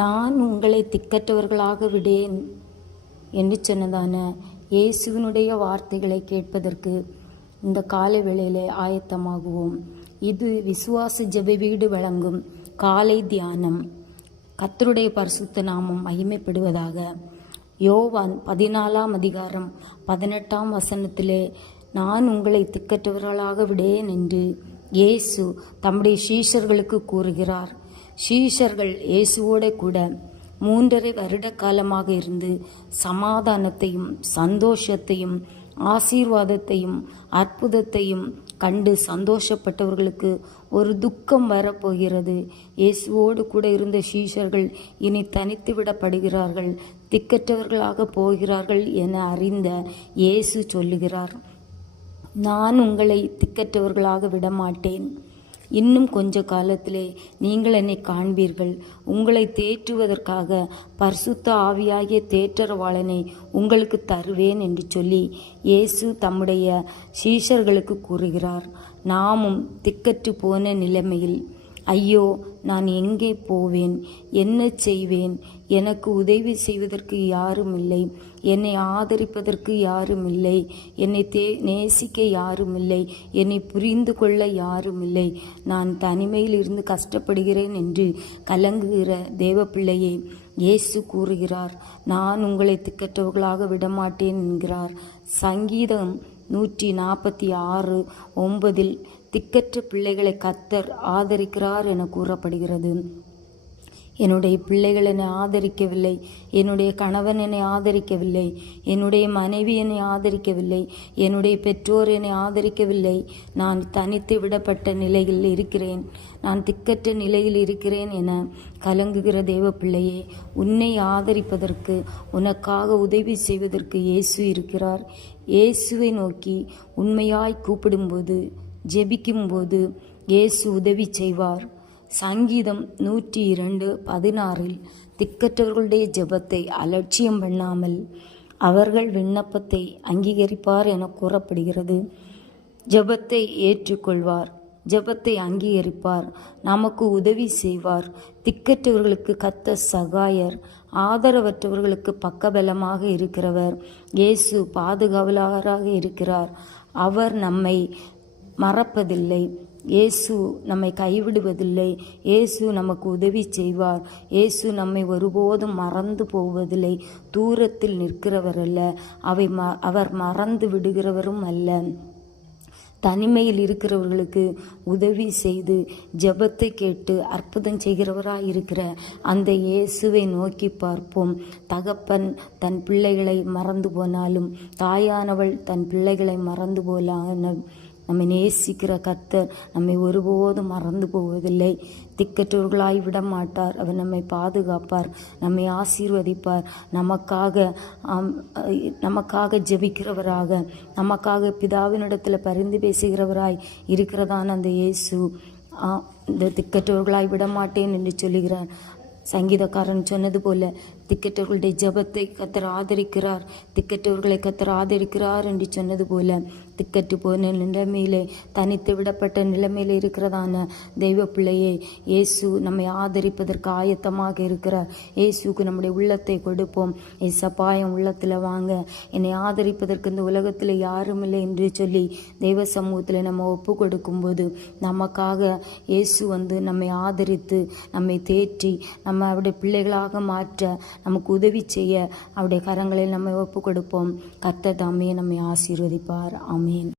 நான் உங்களை திக்கற்றவர்களாக விடேன் என்று சொன்னதான இயேசுவினுடைய வார்த்தைகளை கேட்பதற்கு இந்த காலை வேளையிலே ஆயத்தமாகுவோம். இது விசுவாச ஜெப வீடு வழங்கும் காலை தியானம். கர்த்தருடைய பரிசுத்த நாமம் மகிமைப்படுவதாக. யோவான் 14ஆம் அதிகாரம் 18ஆம் வசனத்திலே நான் உங்களை திக்கற்றவர்களாக விடேன் என்று இயேசு தம்முடைய சீஷர்களுக்கு கூறுகிறார். சீஷர்கள் இயேசுவோட கூட 3.5 வருட காலமாக இருந்து சமாதானத்தையும் சந்தோஷத்தையும் ஆசீர்வாதத்தையும் அற்புதத்தையும் கண்டு சந்தோஷப்பட்டவர்களுக்கு ஒரு துக்கம் வரப்போகிறது. இயேசுவோடு கூட இருந்த சீஷர்கள் இனி தனித்து விடப்படுகிறார்கள், திக்கற்றவர்களாக போகிறார்கள் என அறிந்த இயேசு சொல்லுகிறார், நான் உங்களை திக்கற்றவர்களாக விடமாட்டேன். இன்னும் கொஞ்ச காலத்திலே நீங்கள் என்னை காண்பீர்கள். உங்களை தேற்றுவதற்காக பரிசுத்த ஆவியாகிய தேற்றரவாளனை உங்களுக்கு தருவேன் என்று சொல்லி இயேசு தம்முடைய சீஷர்களுக்கு கூறுகிறார். நாமும் திக்கற்று போன நிலைமையில் ஐயோ நான் எங்கே போவேன், என்ன செய்வேன், எனக்கு உதவி செய்வதற்கு யாரும் இல்லை, என்னை ஆதரிப்பதற்கு யாரும் இல்லை, என்னை நேசிக்க யாரும் இல்லை, என்னை புரிந்து கொள்ள யாரும் இல்லை, நான் தனிமையில் இருந்து கஷ்டப்படுகிறேன் என்று கலங்குகிற தேவ பிள்ளையை இயேசு கூறுகிறார், நான் உங்களை திக்கற்றவர்களாக விடமாட்டேன் என்கிறார். சங்கீதம் 146:9 திக்கற்ற பிள்ளைகளை கர்த்தர் ஆதரிக்கிறார் என கூறப்படுகிறது. என்னுடைய பிள்ளைகள் என்னை ஆதரிக்கவில்லை, என்னுடைய கணவன் என்னை ஆதரிக்கவில்லை, என்னுடைய மனைவி என்னை ஆதரிக்கவில்லை, என்னுடைய பெற்றோர் என்னை ஆதரிக்கவில்லை, நான் தனித்து விடப்பட்ட நிலையில் இருக்கிறேன், நான் திக்கற்ற நிலையில் இருக்கிறேன் என கலங்குகிற தேவ பிள்ளையே, உன்னை ஆதரிப்பதற்கு உனக்காக உதவி செய்வதற்கு இயேசு இருக்கிறார். இயேசுவை நோக்கி உண்மையாய் கூப்பிடும்போது ஜெபிக்கும்போது இயேசு உதவி செய்வார். சங்கீதம் 102:16 திக்கற்றவர்களுடைய ஜெபத்தை அலட்சியம் பண்ணாமல் அவர்கள் விண்ணப்பத்தை அங்கீகரிப்பார் என கூறப்படுகிறது. ஜெபத்தை ஏற்றுக்கொள்வார், ஜெபத்தை அங்கீகரிப்பார், நமக்கு உதவி செய்வார். திக்கற்றவர்களுக்கு கர்த்தர் சகாயர், ஆதரவற்றவர்களுக்கு பக்கபலமாக இருக்கிறவர். இயேசு பாதுகாவலராக இருக்கிறார். அவர் நம்மை மறப்பதில்லை, இயேசு நம்மை கைவிடுவதில்லை, இயேசு நமக்கு உதவி செய்வார். இயேசு நம்மை ஒருபோதும் மறந்து போவதில்லை, தூரத்தில் நிற்கிறவர் அல்ல, அவர் மறந்து விடுகிறவரும் அல்ல. தனிமையில் இருக்கிறவர்களுக்கு உதவி செய்து ஜெபத்தை கேட்டு அற்புதம் செய்கிறவராய் இருக்கிற அந்த இயேசுவை நோக்கி பார்ப்போம். தகப்பன் தன் பிள்ளைகளை மறந்து போனாலும், தாயானவள் தன் பிள்ளைகளை மறந்து போனாலும், நம்மை நேசிக்கிற கர்த்தர் நம்மை ஒருபோதும் மறந்து போவதில்லை, திக்கற்றவர்களாய் விட மாட்டார். அவர் நம்மை பாதுகாப்பார், நம்மை ஆசீர்வதிப்பார். நமக்காக ஜெபிக்கிறவராக, நமக்காக பிதாவினிடத்தில் பரிந்து பேசுகிறவராய் இருக்கிறதான அந்த இயேசு இந்த திக்கற்றவர்களாய் விடமாட்டேன் என்று சொல்லுகிறார். சங்கீதக்காரன் சொன்னது போல திக்கற்றவர்களுடைய ஜெபத்தை கர்த்தர் ஆதரிக்கிறார், திக்கற்றவர்களை கர்த்தர் ஆதரிக்கிறார் என்று சொன்னது போல திக்கற்று போன நிலைமையிலே, தனித்து விடப்பட்ட நிலைமையில் இருக்கிறதான தெய்வ பிள்ளையே, இயேசு நம்மை ஆதரிப்பதற்கு ஆயத்தமாக இருக்கிறார். இயேசுக்கு நம்முடைய உள்ளத்தை கொடுப்போம். ஏசப்பா என் உள்ளத்தில் வாங்க, என்னை ஆதரிப்பதற்கு இந்த உலகத்தில் யாரும் இல்லை என்று சொல்லி தெய்வ சமூகத்தில் நம்ம ஒப்பு கொடுக்கும்போது நமக்காக இயேசு வந்து நம்மை ஆதரித்து நம்மை தேற்றி நம்ம அவருடைய பிள்ளைகளாக மாற்ற நமக்கு உதவி செய்ய அவருடைய கரங்களில் நம்மை ஒப்பு கொடுப்போம். கர்த்தர் தாமே நம்மை ஆசீர்வதிப்பார். ஆமென்.